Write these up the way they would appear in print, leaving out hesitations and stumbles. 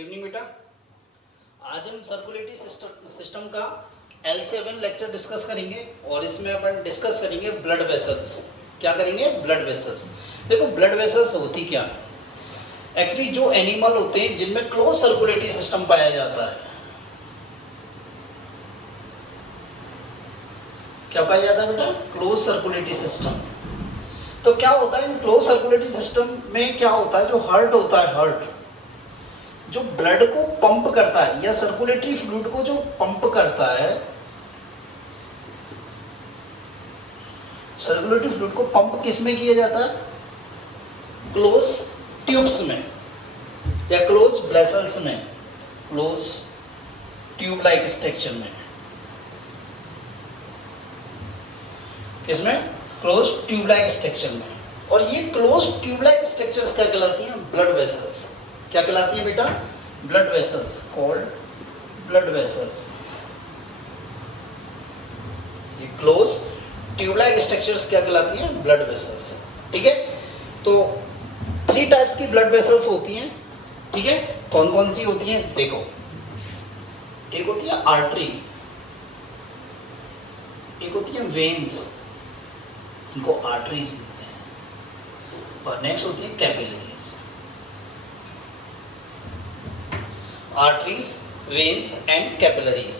Good evening बेटा। आज हम सर्कुलेटरी सिस्टम का L7 लेक्चर डिस्कस करेंगे और इसमें अपन डिस्कस करेंगे ब्लड वेसल्स। क्या करेंगे? Blood vessels. देखो ब्लड वेसल्स होती क्या है? एक्चुअली जो एनिमल होते हैं जिनमें क्लोज सर्कुलेटरी सिस्टम पाया जाता है, क्या पाया जाता है बेटा? Close circulatory system. तो क्या होता है इन क्लोज सर्कुलेटरी सिस्टम में? क्या होता है, जो हार्ट होता है, हार्ट जो ब्लड को पंप करता है या सर्कुलेटरी फ्लूइड को जो पंप करता है, सर्कुलेटरी फ्लूइड को पंप किस में किया जाता है? क्लोज ट्यूब्स में या क्लोज वेसल्स में, क्लोज ट्यूब लाइक स्ट्रक्चर में। किसमें? क्लोज ट्यूब लाइक स्ट्रक्चर में। और ये क्लोज ट्यूब लाइक स्ट्रक्चर्स क्या कहलाती हैं? Blood vessels. क्या कहलाती है बेटा? Blood vessels, called blood vessels. ये क्लोज ट्यूब लाइक स्ट्रक्चर्स क्या कहलाती हैं? Blood vessels. ठीक है, तो 3 टाइप्स की ब्लड वेसल्स होती हैं। ठीक है, कौन कौन सी होती हैं? देखो, एक होती है आर्टरी, एक होती है वेन्स, इनको आर्टरीज बोलते हैं, और नेक्स्ट होती है capillaries. Arteries, veins and capillaries.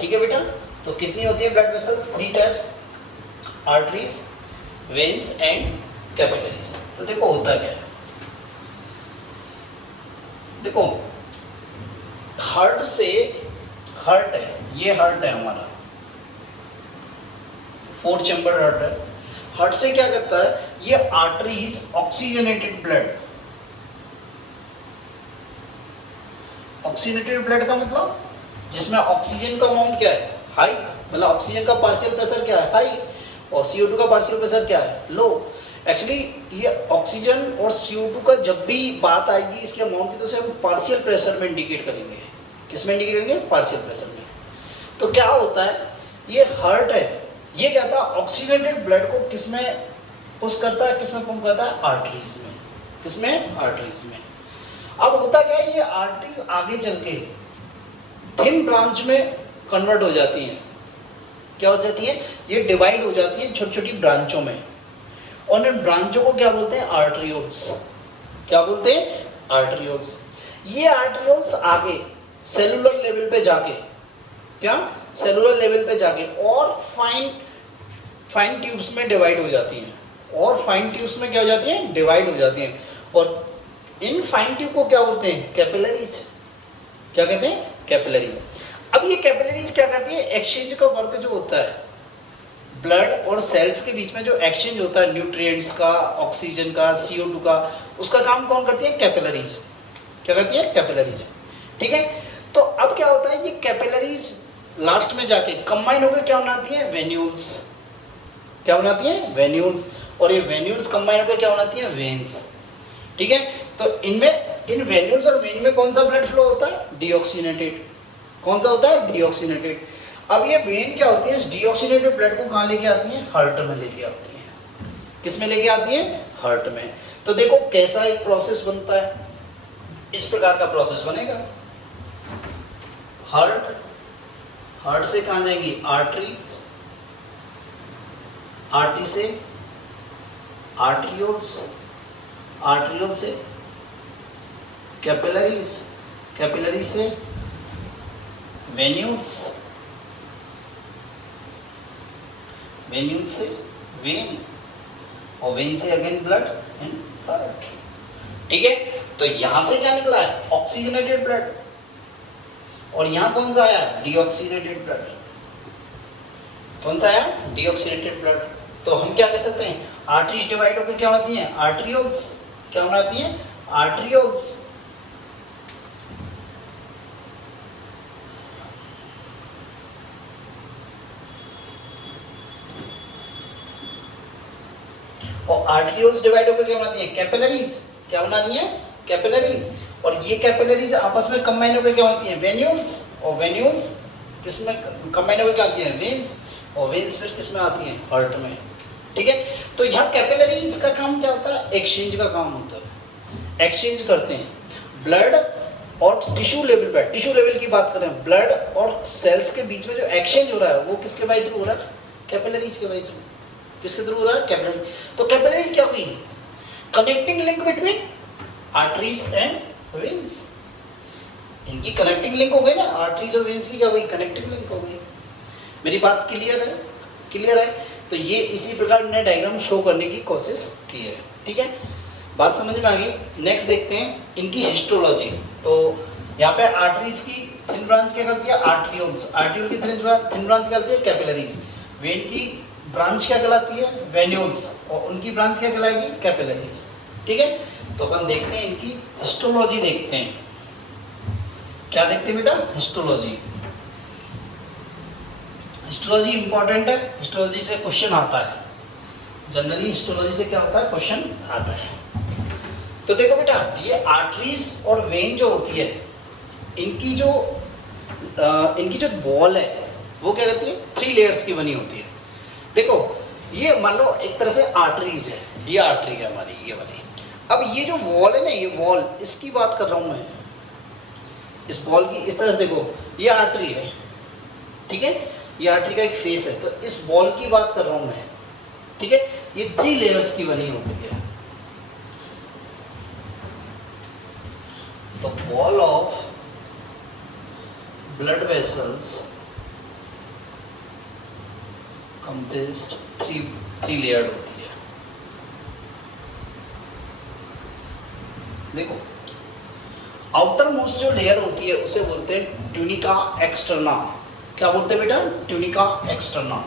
ठीक है बेटा, तो कितनी होती है blood vessels? 3 types, arteries, veins and capillaries. तो देखो होता क्या है, देखो हार्ट से, हार्ट है, ये हार्ट है हमारा, 4 चैम्बर हार्ट है। हार्ट से क्या करता है, ये arteries oxygenated blood, oxygenated blood का मतलब जिसमें ऑक्सीजन का अमाउंट क्या है? हाई, मतलब ऑक्सीजन का पार्शियल प्रेशर क्या है? हाई, और CO2 का पार्शियल प्रेशर क्या है? लो। एक्चुअली ये ऑक्सीजन और CO2 का जब भी बात आएगी इसके अमाउंट की, तो उसे हम पार्शियल प्रेशर में इंडिकेट करेंगे। किस में इंडिकेट करेंगे? पार्शियल प्रेशर में। तो क्या होता है, ये हार्ट है, ये क्या था, ऑक्सीजनेटेड ब्लड को किस में पुश करता है, किस में पंप करता है? आर्टरीज में। किस में? आर्टरीज में। अब होता क्या है, ये आर्टरीज आगे चल के थिन ब्रांच में कन्वर्ट हो जाती हैं। क्या हो जाती है? ये डिवाइड हो जाती है छोटी छोटी ब्रांचों में, और इन ब्रांचों को क्या बोलते हैं? आर्टरियोल्स। क्या बोलते हैं? आर्टरियोल्स। ये आर्टरियोल्स आगे सेलुलर लेवल पे जाके, क्या सेलुलर लेवल पे जाके और फाइन ट्यूब्स में डिवाइड हो जाती हैं, और फाइन ट्यूब्स में क्या हो जाती हैं? डिवाइड हो जाती हैं। और इन फाइन ट्यूब को क्या बोलते हैं? कैपिलरीज। क्या कहते हैं? कैपिलरीज। अब ये कैपिलरीज क्या करती है? एक्सचेंज का वर्क जो होता है, ब्लड और सेल्स के बीच में जो एक्सचेंज होता है न्यूट्रिएंट्स का, ऑक्सीजन का, CO2 का, उसका काम कौन करती है? कैपिलरीज। क्या करती है? कैपिलरीज। ठीक है, तो अब क्या होता है, ये कैपिलरीज लास्ट में जाके कंबाइन होकर क्या बनाती है? वेन्यूल्स। क्या बनाती है? वेन्यूल्स। और ये वेन्यूल्स कंबाइन होकर क्या बनाती है? वेन्स। ठीक है, तो इनमें, इन वेन्यूल्स और वेन में कौन सा ब्लड फ्लो होता है? डीऑक्सीनेटेड। कौन सा होता है? डीऑक्सीनेटेड। अब ये वेन क्या होती है, इस डीऑक्सीनेटेड ब्लड को कहाँ लेके आती है? हार्ट में लेके आती है। किस में लेके आती है? हार्ट में। तो देखो कैसा एक प्रोसेस बनता है, इस प्रकार का प्रोसेस बनेगा। हार्ट, हार्ट से कहाँ जाएंगी? आर्टरी, आर्टरी से आर्टरियोल्स, आर्टरियोल से कैपिलरीज, कैपिलरी से वेन्यूल्स, वेन्यूल से वेन, और वेन से अगेन ब्लड एंड हार्ट। ठीक है, तो यहां से क्या निकला है? ऑक्सीजनेटेड ब्लड, और यहां कौन सा आया? Deoxygenated blood. कौन सा आया? Deoxygenated blood. तो हम क्या कह सकते हैं, आर्टरीज डिवाइड होकर क्या होती हैं? आर्टरियोल्स। क्या बनाती हैं? आर्टरियोल्स। और आर्टरियोल्स डिवाइड होकर क्या बनाती हैं? कैपिलरीज। क्या बनाती हैं? कैपिलरीज। और ये कैपिलरीज आपस में कंबाइन होकर क्या होती हैं? वेन्यूल्स। और वेन्यूल्स किस में कंबाइन होकर क्या होती हैं? वेन्स। और वेन्स फिर किस में आती हैं? हार्ट में। ठीक है, तो यहाँ कैपिलरीज का काम क्या होता है? एक्सचेंज का काम होता है। एक्सचेंज करते हैं ब्लड और टिश्यू लेवल पे, टिश्यू लेवल की बात करें, ब्लड और सेल्स के बीच में जो एक्सचेंज हो रहा है वो किसके बाई थ्रू हो रहा है? कैपिलरीज के बाई थ्रू। किसके थ्रू हो रहा है? कैपिलरीज। तो कैपिलरीज क्या हुई? Connecting link between arteries and veins. इनकी कनेक्टिंग लिंक हो गई ना, आर्टरीज और वेन्स की क्या हुई? कनेक्टिंग लिंक हो गई। मेरी बात क्लियर है? क्लियर है? तो ये इसी प्रकार मैंने डायग्राम शो करने की कोशिश की है। ठीक है, बात समझ में आ गई। नेक्स्ट देखते हैं इनकी हिस्टोलॉजी। तो यहाँ पे आर्टरीज की थिन ब्रांच क्या कहती है? आर्ट्रियोल्स। आर्ट्रियोल की थिन ब्रांच क्या कहती है? कैपिलरीज। वेन की ब्रांच क्या कहलाती है? वेन्यूल्स। और उनकी ब्रांच क्या कहलाएगी? कैपिलरीज। ठीक है, तो अपन देखते हैं इनकी हिस्टोलॉजी देखते हैं। क्या देखते हैं बेटा? हिस्टोलॉजी। हिस्टोलॉजी इंपॉर्टेंट है, हिस्टोलॉजी से क्वेश्चन आता है। जनरली हिस्टोलॉजी से क्या होता है? क्वेश्चन आता है। तो देखो बेटा, ये आर्टरीज और वेन जो होती है, इनकी जो वॉल है वो क्या करती है? 3 लेयर्स की बनी होती है। देखो, ये मान लो एक तरह से आर्टरीज है, ये आर्टरी है हमारी, ये वाली। अब ये जो वॉल है ना, ये वॉल, इसकी बात कर रहा हूं मैं। इस वॉल की इस तरह से देखो, ये आर्टरी है, ठीक है, ये आर्टरी का एक फेस है। तो इस वॉल की बात कर रहा हूं मैं, ठीक है। ये 3 लेयर्स की बनी होती है। तो wall of blood vessels compressed 3 layered होती है। देखो, आउटर मोस्ट जो लेयर होती है उसे बोलते हैं ट्यूनिका एक्सटर्ना। क्या बोलते हैं बेटा? Tunica externa.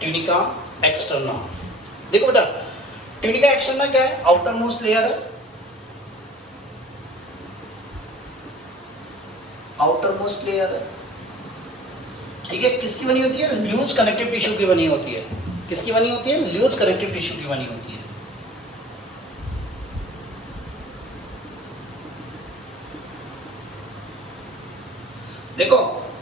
Tunica externa. देखो बेटा, ट्यूनिका एक्सटर्ना क्या है? आउटर मोस्ट लेयर है, आउटर मोस्ट लेयर है, ठीक है। किसकी बनी होती है? लूज कनेक्टिव टिश्यू की बनी होती है। किसकी बनी होती है? लूज कनेक्टिव टिश्यू की बनी होती है। देखो,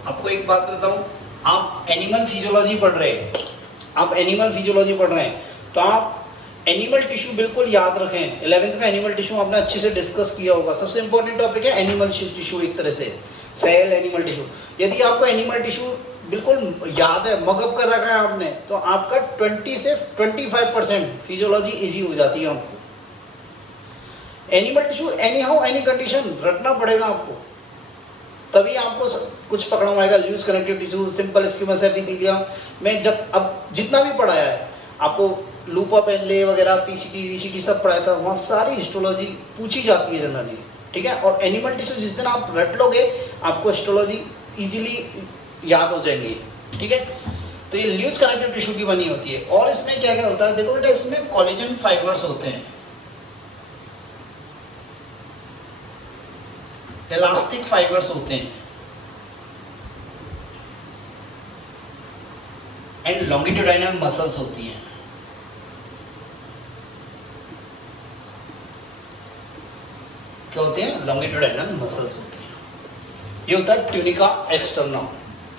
आपको एक बात बताता हूं, आप एनिमल फिजियोलॉजी पढ़ रहे हैं, आप एनिमल फिजियोलॉजी पढ़ रहे हैं, तो आप एनिमल टिश्यू बिल्कुल याद रखें। 11th में एनिमल टिश्यू आपने अच्छे से डिस्कस किया होगा। सबसे इंपॉर्टेंट टॉपिक है एनिमल टिश्यू, एक तरह से सेल एनिमल टिश्यू। यदि आपको एनिमल टिश्यू बिल्कुल याद है, मगअप कर रखा है आपने, तो आपका 20 से 25% फिजियोलॉजी इजी हो जाती है आपको। Animal tissue anyhow any condition रटना पड़ेगा आपको, तभी आपको कुछ पकड़ा आएगा। Loose connective tissue, simple squamous epithelium में जब अब जितना भी पढ़ाया है आपको, लूपा पेनले वगैरह, पीसीटी ईसीटी सब पढ़ाया था, वहाँ सारी हिस्टोलॉजी पूछी जाती है जनरली, ठीक है। और एनिमल टिश्यू जिस दिन आप रट लोगे, आपको हिस्टोलॉजी इजीली याद हो जाएंगी, ठीक है। तो ये लूज कनेक्टिव टिश्यू की बनी होती है। और इसमें क्या क्या होता है? देखो बेटा, इसमें कोलेजन फाइबर्स होते हैं, इलास्टिक फाइबर्स होते हैं, एंड लॉन्गिट्यूडाइनल मसल्स होती हैं। क्या होते हैं? लॉन्गिट्यूडाइनल मसल्स होती हैं। ये होता है ट्यूनिका एक्सटर्ना।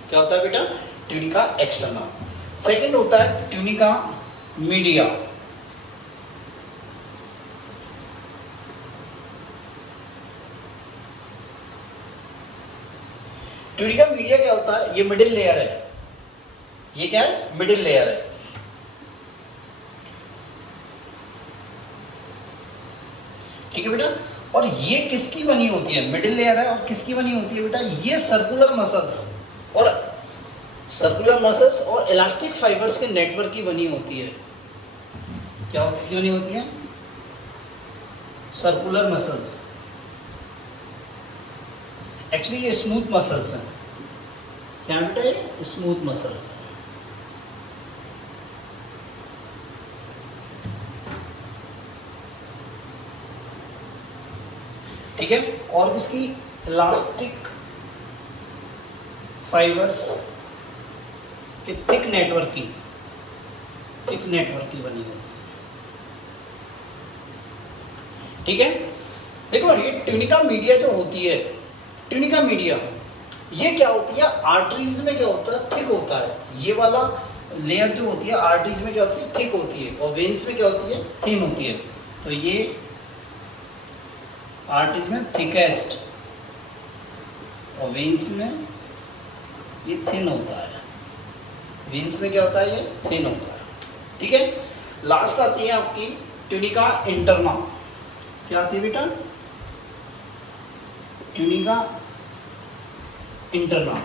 क्या होता है बेटा? Tunica externa. सेकंड होता है ट्यूनिका मीडिया। ट्यूनिका मीडिया क्या होता है? ये मिडिल लेयर है। ये क्या है? मिडिल लेयर है। ठीक है बेटा। और ये किसकी बनी होती है? मिडिल लेयर है। और किसकी बनी होती है बेटा? ये सर्कुलर मसल्स और इलास्टिक फाइबर्स के नेटवर्क की बनी होती है। क्या किसकी बनी होती है? Circular muscles. एक्चुअली ये स्मूथ मसल्स हैं। क्या बेटा? ये स्मूथ मसल्स हैं। ठीक है। और इसकी इलास्टिक फाइबर्स के थिक नेटवर्क की बनी होती है। ठीक है। देखो, ये ट्यूनिका मीडिया जो होती है, ट्यूनिका मीडिया ये क्या होती है? आर्टरीज में क्या होता है? थिक होता है। ये वाला लेयर जो होती है आर्टरीज में क्या होती है, थिक होती है, और वेन्स में क्या होती है, थिन होती है। तो ये आर्टरीज में थिकेस्ट और वेन्स में ये थिन होता है। वेन्स में क्या होता है, ये थिन होता है। ठीक है, लास्ट आती है आपकी ट्यूनिका इंटरना। क्या आती है बेटा, ट्यूनिका इंटरना।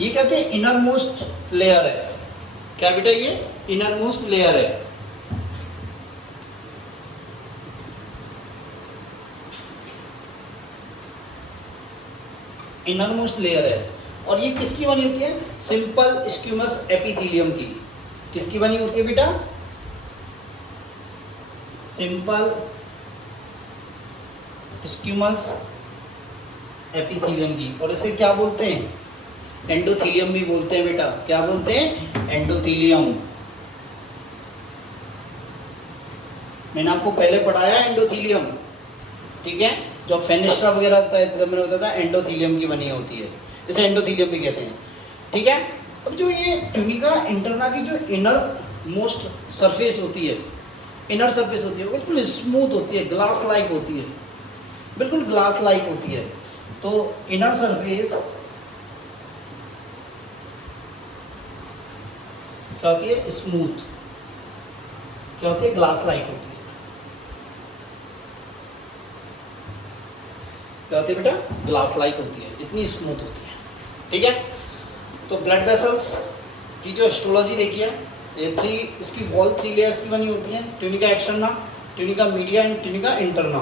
ये कहते हैं इनर मोस्ट लेयर है। क्या बेटा, ये इनर मोस्ट लेयर है। इनर मोस्ट लेयर है, और ये किसकी बनी होती है, सिंपल स्क्यूमस एपिथेलियम की। किसकी बनी होती है बेटा, सिंपल स्क्यूमस एपिथेलियम की। और इसे क्या बोलते हैं, एंडोथेलियम भी बोलते हैं बेटा। क्या बोलते हैं, एंडोथेलियम। मैंने आपको पहले पढ़ाया एंडोथेलियम, ठीक है, जो फेनेस्ट्रा वगैरह होता है तब मैंने बताया था एंडोथेलियम की बनी होती है, इसे एंडोथेलियम भी कहते हैं। ठीक है, अब जो ये ट्यूनिका इंटरना की जो इनर मोस्ट सरफेस होती है, इनर सरफेस होती है, वो बिल्कुल स्मूथ होती है, ग्लास लाइक होती है, बिल्कुल ग्लास लाइक होती है। तो इनर सरफेस क्या होती है, स्मूथ। क्या होती है, ग्लास लाइक होती है। क्या होती है बेटा, ग्लास लाइक होती है, इतनी स्मूथ होती है। ठीक है, तो ब्लड वेसल्स की जो हिस्टोलॉजी देखिए, ये थ्री, इसकी वॉल 3 लेयर्स की बनी होती है, tunica externa, tunica media and tunica interna.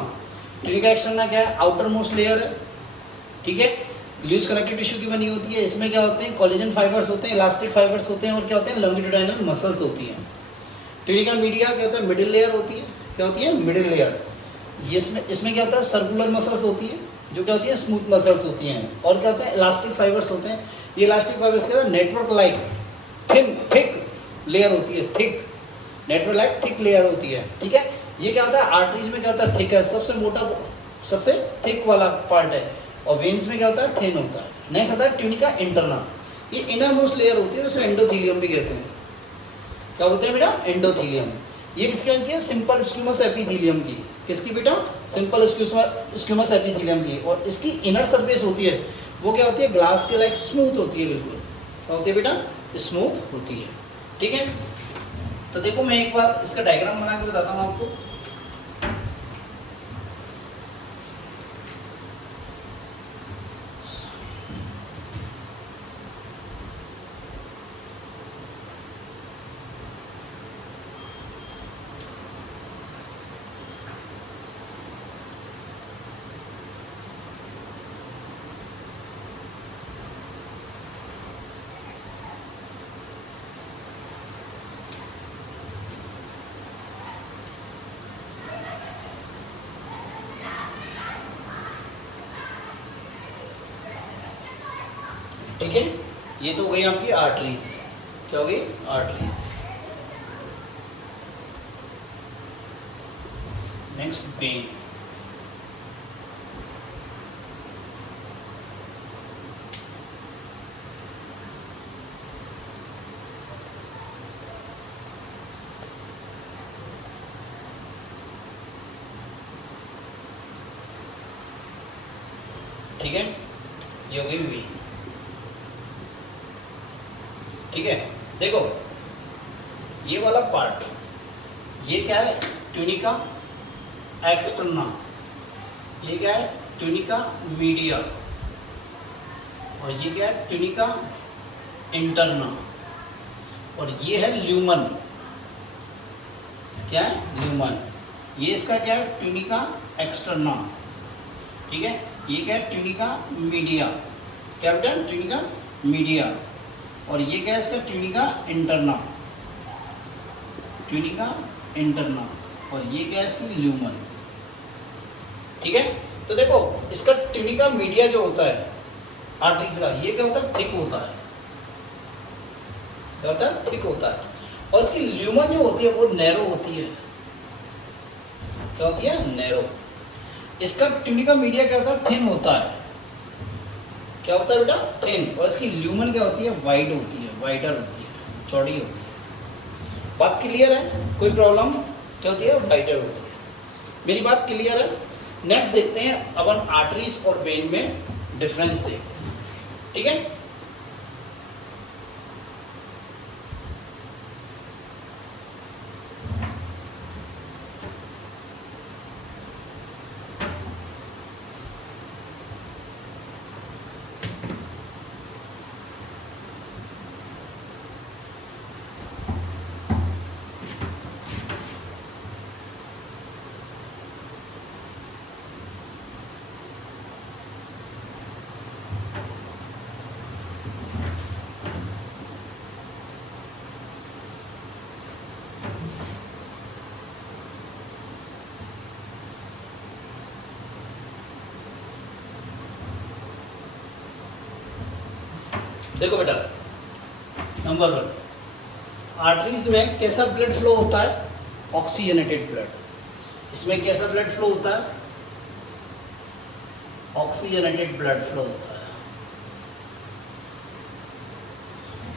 Tunica externa क्या है, आउटर मोस्ट लेयर है। ठीक है, लूज कनेक्टिव टिश्यू की बनी होती है। इसमें क्या होते हैं, कोलेजन फाइबर्स होते हैं, इलास्टिक फाइबर्स होते हैं, और क्या होते हैं, लॉन्गिट्यूडाइनल मसल्स होती हैं। ट्यूनिका मीडिया क्या होता है, मिडिल लेयर होती है। क्या होती है, मिडिल लेयर। इसमें क्या होता है, सर्कुलर मसल्स होती है, जो क्या होती है, स्मूथ मसल्स होती हैं। और क्या होता है, इलास्टिक फाइबर्स होते हैं। ये इलास्टिक फाइबर्स क्या होता है, नेटवर्क लाइक थिक लेयर होती है, thick network like thick layer होती है। ठीक है, ये क्या होता है, आर्टरीज में क्या होता है, थिक है, सबसे मोटा, सबसे थिक वाला पार्ट है, और वेन्स में क्या होता है, थिन होता है। नेक्स्ट आता है ट्यूनिका इंटरना। ये इनर मोस्ट लेयर होती है, उसे एंडोथेलियम भी कहते हैं। क्या बोलते हैं बेटा, एंडोथेलियम। ये किसकी होती है, सिंपल स्क्यूमस एपिथेलियम की। किसकी बेटा, सिंपल स्क्यूमस एपिथेलियम की। और इसकी इनर सरफेस होती है, वो क्या होती है, ग्लास के लाइक स्मूथ होती है, बिल्कुल। क्या होती है बेटा, स्मूथ होती है। ठीक है, तो देखो मैं एक बार इसका डायग्राम बना के बताता हूँ आपको। ठीक है, ये तो हो गई आपकी आर्टरीज। क्या हो गई, आर्टरीज। Next when. ठीक है, ये हो गई वेन। ठीक है, देखो ये वाला पार्ट, ये क्या है, ट्यूनिका एक्सटर्ना, ये क्या है, ट्यूनिका मीडिया, और ये क्या है, ट्यूनिका इंटरना, और ये है ल्यूमन। क्या है, ल्यूमन। ये इसका क्या है, ट्यूनिका एक्सटर्ना। ठीक है, ये क्या है, ट्यूनिका मीडिया। क्या बेटा, ट्यूनिका मीडिया। और ये क्या है, इसका ट्यूनिका इंटरना, ट्यूनिका इंटरना। और ये क्या है, इसकी ल्यूमन। ठीक है, तो देखो इसका ट्यूनिका मीडिया जो होता है आर्टरीज का, ये क्या होता है, थिक होता है। क्या होता है, थिक होता है। और इसकी ल्यूमन जो होती है वो नैरो होती है। क्या होती है, नैरो। इसका ट्यूनिका मीडिया क्या होता है, थिन होता है। क्या होता है बेटा, थिन। और इसकी ल्यूमन क्या होती है, वाइड होती है, वाइडर होती है, चौड़ी होती है। बात क्लियर है? कोई प्रॉब्लम क्या होती है? टाइटर होती है। मेरी बात क्लियर है? नेक्स्ट देखते हैं अपन आर्टरीज और वेन में डिफरेंस देखते हैं, ठीक है? देखो बेटा, नंबर 1, आर्टरीज में कैसा ब्लड फ्लो होता है? Oxygenated blood. इसमें कैसा ब्लड फ्लो होता है? ऑक्सीजनेटेड ब्लड फ्लो होता है।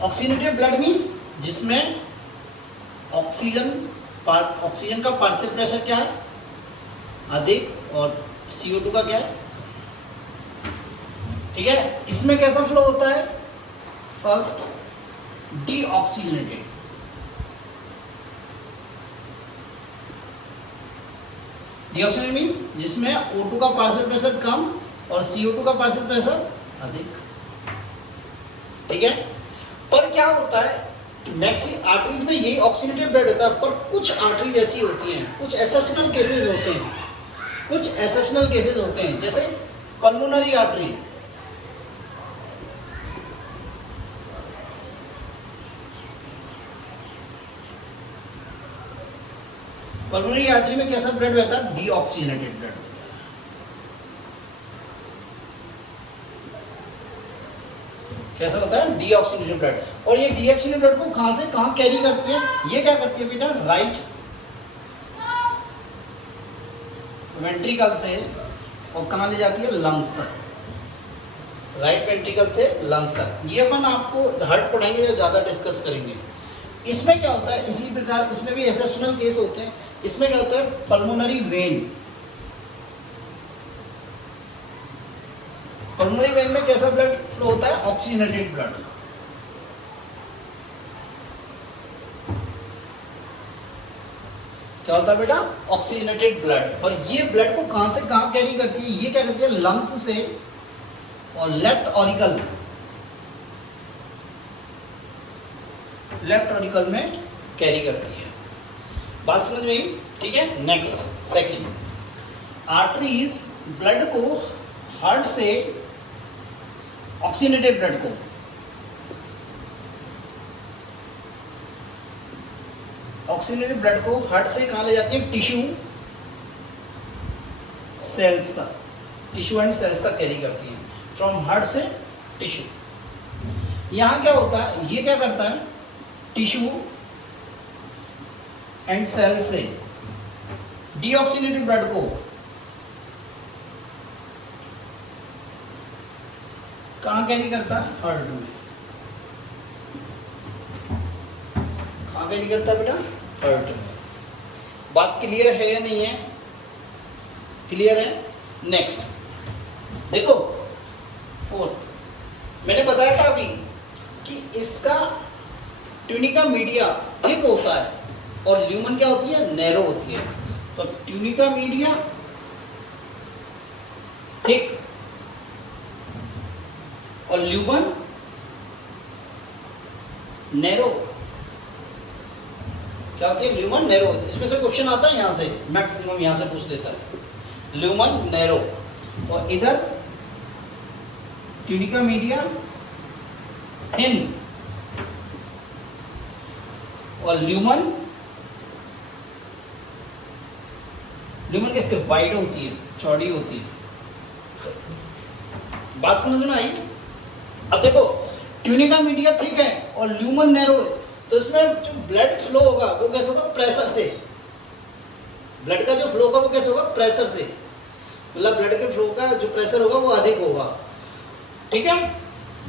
ऑक्सीजनेटेड ब्लड मीन्स जिसमें ऑक्सीजन का पार्शियल प्रेशर क्या है? अधिक, और CO2 का क्या है? ठीक है। इसमें कैसा फ्लो होता है? First, deoxygenated. डीऑक्सीजनेटेड मीन्स जिसमें O2 का पार्शियल प्रेशर कम और CO2 का पार्शियल प्रेशर अधिक, ठीक है। पर क्या होता है, नेक्स्ट आर्टरीज में यही ऑक्सीजनेटेड ब्लड होता है, पर कुछ आर्टरीज ऐसी होती हैं, कुछ एक्सेप्शनल केसेस होते हैं, कुछ एक्सेप्शनल केसेस होते हैं, जैसे पल्मोनरी आर्टरी। पल्मोनरी आर्टरी में कैसा ब्लड बहता है? Deoxygenated blood. कैसा होता है? Deoxygenated blood. और ये डीऑक्सीजनेटेड ब्लड को कहां से कहां कैरी करती है? ये क्या करती है बेटा? राइट वेंट्रिकल से, और कहां ले जाती है? लंग्स तक। राइट वेंट्रिकल से लंग्स तक। ये अपन आपको हार्ट पढ़ाएंगे या ज्यादा डिस्कस करेंगे। इसमें क्या होता है, इसी प्रकार इसमें भी एक्सेप्शनल केस होते हैं। इसमें क्या होता है? Pulmonary vein. पल्मोनरी वेन में कैसा ब्लड फ्लो होता है? Oxygenated blood. क्या होता है बेटा? Oxygenated blood. और ये ब्लड को कहां से कहां कैरी करती है? ये क्या करती है? लंग्स से और लेफ्ट ऑरिकल में कैरी करती है। बात समझ में आई? ठीक है। नेक्स्ट, सेकंड, आर्टरीज ब्लड को हार्ट से, ऑक्सीजनेटेड ब्लड को हार्ट से कहां ले जाती है? टिश्यू सेल्स तक, टिश्यू एंड सेल्स तक कैरी करती है, फ्रॉम हार्ट से टिश्यू। यहां क्या होता है? ये क्या करता है? टिश्यू एंड सेल से डीऑक्सीजनेटेड ब्लड को कहां कैरी करता है? हार्ट में। कहां कैरी करता है बेटा? हार्ट में। बात क्लियर है या नहीं है? क्लियर है। नेक्स्ट देखो, फोर्थ, मैंने बताया था अभी कि इसका ट्यूनिका मीडिया थिक होता है और ल्यूमन क्या होती है? नैरो होती है। तो ट्यूनिका मीडिया थिक और ल्यूमन नैरो। क्या होती है? Lumen narrow. इसमें से क्वेश्चन आता है, यहां से मैक्सिमम यहां से पूछ लेता है। ल्यूमन नैरो, और इधर ट्यूनिका मीडिया थिन और ल्यूमन किसके? वाइड होती है, चौड़ी होती है। बात समझ में आई? अब देखो, ट्यूनिका मीडिया थिक है और ल्यूमन नैरो है, तो इसमें जो ब्लड फ्लो होगा वो कैसे होगा? प्रेशर से। ब्लड का जो फ्लो होगा वो कैसे होगा? प्रेशर से। मतलब ब्लड के फ्लो का जो प्रेशर होगा वो अधिक होगा, ठीक है।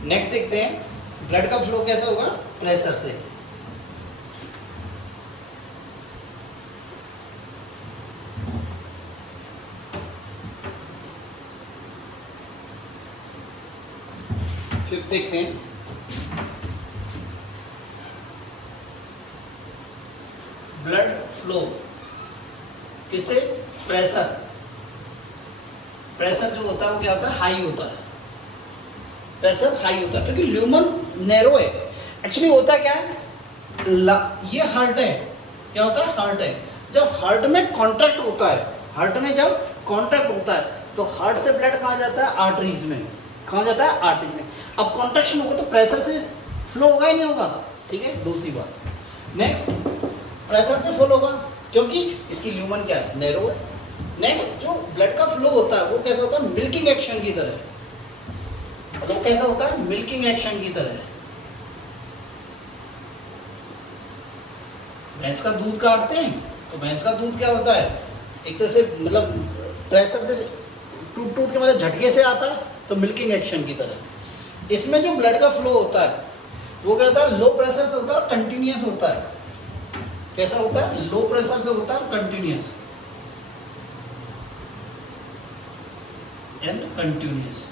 नेक्स्ट देखते हैं, ब्लड का फ्लो कैसा होगा? प्रेशर से। फिफ्थ देखते हैं, ब्लड फ्लो किससे, प्रेशर, प्रेशर जो होता है वो क्या होता है, हाई होता है, प्रेशर हाई होता है क्योंकि ल्यूमन नैरो है। एक्चुअली होता क्या है, ये हार्ट है, क्या होता है, हार्ट है। जब हार्ट में कॉन्ट्रैक्ट होता है, हार्ट में जब कॉन्ट्रैक्ट होता है तो हार्ट से ब्लड कहाँ जाता है, आर्टरीज में, कहाँ जाता है, आर्टरीज में। अब कॉन्ट्रैक्शन होगा तो प्रेशर से फ्लो होगा ही नहीं होगा, ठीक है, दूसरी बात। नेक्स्ट, प्रेशर से फ्लो होगा क्योंकि इसकी ल्यूमन क्या है, नैरो है। नेक्स्ट, जो ब्लड का फ्लो होता है वो कैसा होता है, मिल्किंग एक्शन की तरह, वो कैसा होता है, मिल्किंग एक्शन की तरह। भैंस का दूध काटते हैं तो भैंस का दूध क्या होता है, एक तरह से मतलब प्रेशर से टूट टूट के मतलब झटके से आता है, तो मिल्किंग एक्शन की तरह। इसमें जो ब्लड का फ्लो होता है वो क्या होता है, लो प्रेशर से होता है, कंटिन्यूस होता है। कैसा होता है, लो प्रेशर से होता है, कंटिन्यूस एंड कंटिन्यूस,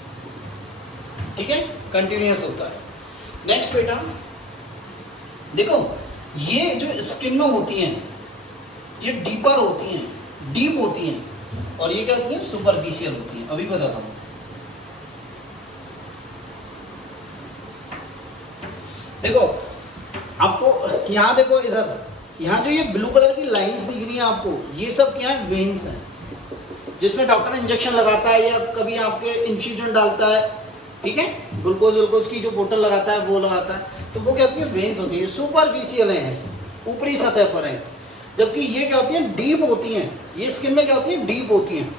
ठीक है, कंटिन्यूस होता है। नेक्स्ट बेटा देखो, ये जो स्किन में होती हैं ये डीपर होती हैं, डीप होती हैं, और ये क्या होती हैं, सुपरफिशियल होती हैं। अभी बताता हूँ। देखो आपको यहाँ देखो, इधर यहाँ जो ये ब्लू कलर की लाइंस दिख रही हैं आपको, ये सब क्या है, वेन्स हैं, जिसमें डॉक्टर इंजेक्शन लगाता है या कभी आपके इन्फ्यूजन डालता है, ठीक है, ग्लूकोज की जो बोतल लगाता है वो लगाता है, तो वो क्या होती है, वेन्स होती है, सुपरफिशियल है, ऊपरी सतह पर है। जबकि ये क्या होती है, डीप होती हैं। ये स्किन में क्या होती है, डीप होती हैं।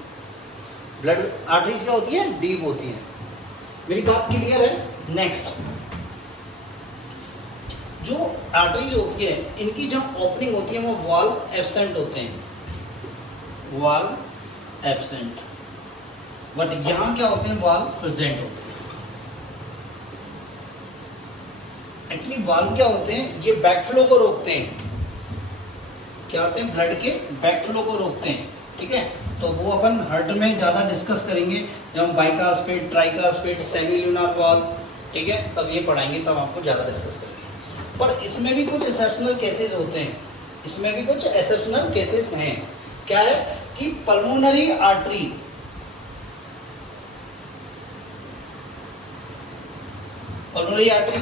ब्लड आर्टरीज क्या होती है, डीप होती हैं। मेरी बात क्लियर है। नेक्स्ट, जो आर्टरीज होती है इनकी जब ओपनिंग होती है वो वाल्व एब्सेंट होते हैं, वाल्व एब्सेंट, बट यहाँ क्या होते हैं, वाल्व प्रेजेंट होते हैं। एक्चुअली वाल्व क्या होते हैं, ये बैकफ्लो को रोकते हैं, क्या होते हैं, ब्लड के बैकफ्लो को रोकते हैं, ठीक है। तो वो अपन हार्ट में ज़्यादा डिस्कस करेंगे जब हम बाइकास्पेड, ट्राइकास्पेड, सेमील्यूनर वाल्व, ठीक है, तब ये पढ़ाएंगे, तब आपको ज़्यादा डिस्कस करेंगे। पर इसमें भी कुछ एक्सेप्शनल केसेस होते हैं, इसमें भी कुछ एक्सेप्शनल केसेस हैं। क्या है कि पल्मोनरी आर्टरी, पल्मोनरी आर्टरी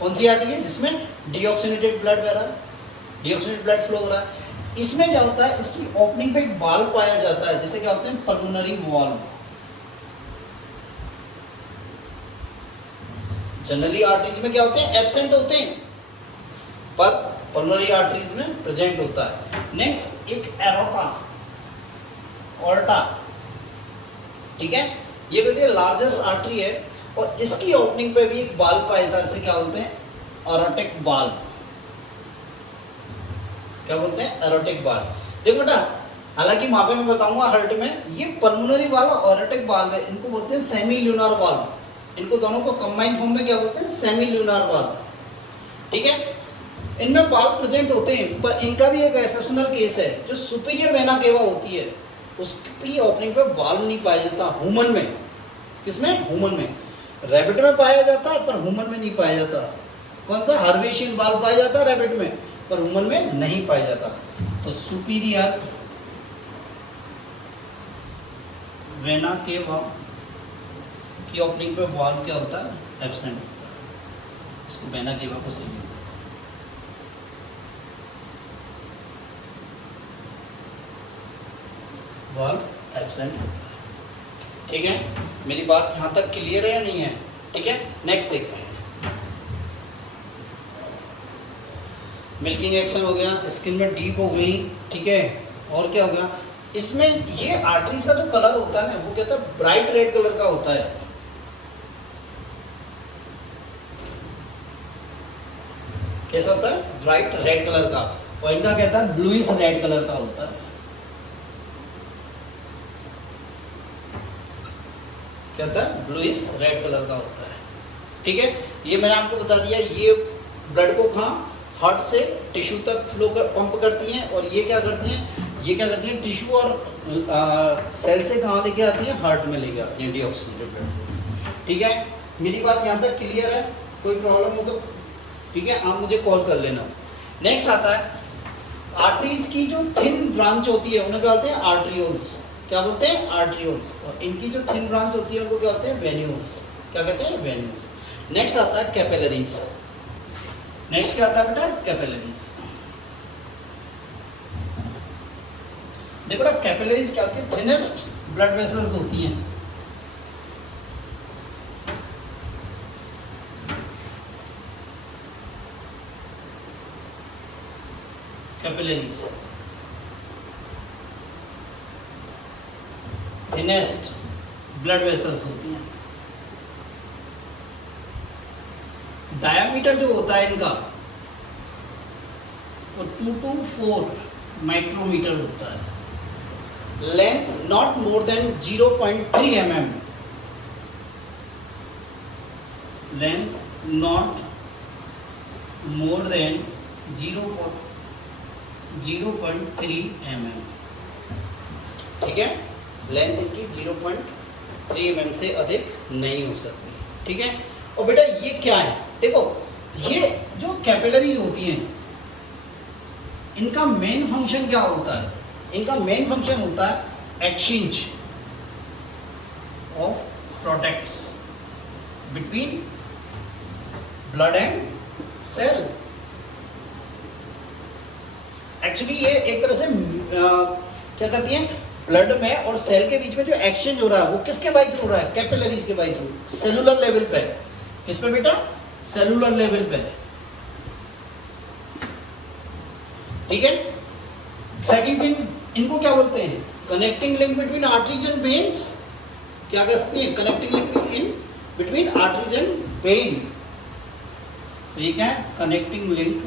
कौन सी आर्टरी है, जिसमें डीऑक्सीनेटेड ब्लड बह रहा है, डीऑक्सीनेटेड ब्लड फ्लो हो रहा है। इसमें क्या होता है, इसकी ओपनिंग पे एक वाल्व पाया जाता है जिसे क्या होते हैं, पल्मोनरी वाल्व। जनरली आर्टरीज में क्या होते हैं, एब्सेंट होते हैं, पर पल्मोनरी आर्टरीज में प्रेजेंट होता है। नेक्स्ट, एक एरोटा, ऑर्टा, ठीक है, ये कहते हैं लार्जेस्ट आर्टरी है, और इसकी ओपनिंग पे भी एक वाल्व पाया जाता है, इसे क्या बोलते हैं, एरोटिक वाल्व। क्या बोलते हैं, एरोटिक वाल्व। देखो बेटा, हालांकि वहां पे मैं बताऊंगा हार्ट में, ये पल्मोनरी वाल्व और एरोटिक वाल्व है, इनको बोलते हैं सेमील्यूनर वाल्व। इनको दोनों को कंबाइंड फॉर्म में क्या बोलते हैं, सेमील्यूनर वाल्व, ठीक है। इनमें वाल्व प्रेजेंट होते हैं, पर इनका भी एक एक्सेप्शनल केस है, जो सुपीरियर वेना केवा होती है उसकी ओपनिंग पे वाल्व नहीं पाया जाता ह्यूमन में। किसमें, ह्यूमन में। रैबिट में पाया जाता है पर ह्यूमन में नहीं पाया जाता। कौन सा, हार्वेशियन वाल्व पाया जाता है रैबिट में, पर ह्यूमन में नहीं पाया जाता। तो सुपीरियर वेना केवा की ओपनिंग पे वाल्व क्या होता है, एब्सेंट होता है। इसको वेना केवा को सही होता है। वाल्व एब्सेंट होता है, ठीक है। मेरी बात यहाँ तक क्लियर है या नहीं है, ठीक है। नेक्स्ट देखते हैं, मिल्किंग एक्शन हो गया, स्किन में डीप हो गई, ठीक है। और क्या हो गया, इसमें ये आर्टरीज का जो कलर होता है ना, वो कहता है ब्राइट रेड कलर का होता है। कैसा होता है, ब्राइट रेड कलर का, और इनका कहता है ब्लूइश रेड कलर का होता है। क्या होता है, ब्लूइश रेड कलर का होता है, ठीक है। ये मैंने आपको बता दिया, ये ब्लड को कहाँ, हार्ट से टिश्यू तक फ्लो कर पंप करती हैं, और ये क्या करती हैं, ये क्या करती हैं, टिश्यू और सेल से कहाँ लेके आती हैं, हार्ट में लेके आती हैं डीऑक्सीनेटेड ब्लड, ठीक है। मेरी बात यहाँ तक क्लियर है? कोई प्रॉब्लम हो तो ठीक है, आप मुझे कॉल कर लेना। नेक्स्ट आता है आर्टरीज की जो थिन ब्रांच होती है उन्हें क्या बोलते हैं? आर्ट्रियोल्स। क्या बोलते हैं? आर्ट्रियोल्स। और इनकी जो थिन ब्रांच होती है उनको क्या बोलते हैं? वेन्यूल्स। क्या कहते हैं? वेन्यूल्स। नेक्स्ट आता है कैपिलरीज। नेक्स्ट क्या आता है बेटा? कैपिलरीज। देखो ना, कैपिलरीज क्या होती है? थिनेस्ट ब्लड वेसल्स होती हैं। कैपिलरीज थिनेस्ट ब्लड वेसल्स होती हैं। डायामीटर जो होता है इनका वो 2 to 4 माइक्रोमीटर होता है। Length not more than 0.3 mm। Length not more than 0.3 mm। ठीक है, लेंथ इनकी 0.3 mm से अधिक नहीं हो सकती। ठीक है, और बेटा ये क्या है? देखो, ये जो कैपिलरीज होती हैं इनका मेन फंक्शन क्या होता है? इनका मेन फंक्शन होता है exchange of products between blood and cell. Actually ये एक तरह से क्या करती है? ब्लड में और सेल के बीच में जो एक्सचेंज हो रहा है वो किसके बाई थ्रू हो रहा है? कैपिलरीज के बाई थ्रू। सेलुलर लेवल पे। किस पे बेटा? सेलुलर लेवल पे। ठीक है, सेकंड थिंग, इनको क्या बोलते हैं? Connecting link between arteries and veins. क्या कहती है? Connecting link in between arteries and when. ठीक है, connecting link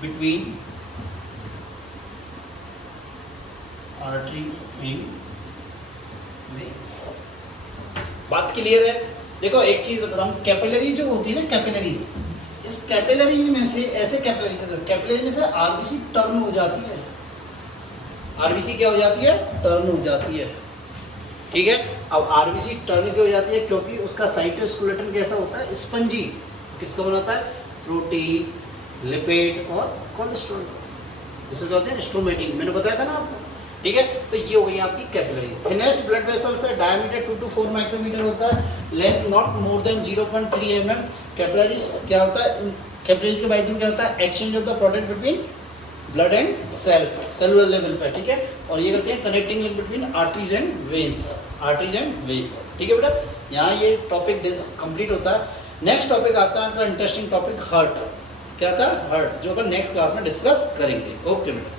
between arteries and veins. बात क्लियर है? देखो एक चीज बताता हूँ, कैपिलरीज जो होती है ना, कैपिलरीज, इस कैपिलरीज में से ऐसे कैपिलरी में से आरबीसी टर्न हो जाती है। आरबीसी क्या हो जाती है? टर्न हो जाती है। ठीक है, अब आरबीसी टर्न क्यों हो जाती है? क्योंकि उसका साइटोस्केलेटन कैसा होता है? स्पंजी। किसका बनाता है? प्रोटीन, लिपिड और कोलेस्ट्रॉल, जिसे कहते हैं स्ट्रोमेटिन। मैंने बताया था ना आपको। ठीक है, तो ये हो गई आपकी कैपिलरी। थिनेस्ट ब्लड वेसल्स है, डायमीटर 2 to 4 माइक्रोमीटर होता है, length not more than 0.3 mm। Capillaries क्या होता है? कैपिलरीज के बारे में क्या होता है? Exchange of the product between blood and cells, cellular level पे। ठीक है, और ये कहते हैं connecting link between arteries and veins. Arteries and veins. ठीक है बेटा, यहाँ ये टॉपिक कंप्लीट होता है। नेक्स्ट टॉपिक आता है आपका इंटरेस्टिंग टॉपिक हार्ट। क्या था? हार्ट, जो अपन नेक्स्ट क्लास में डिस्कस करेंगे। ओके बेटा।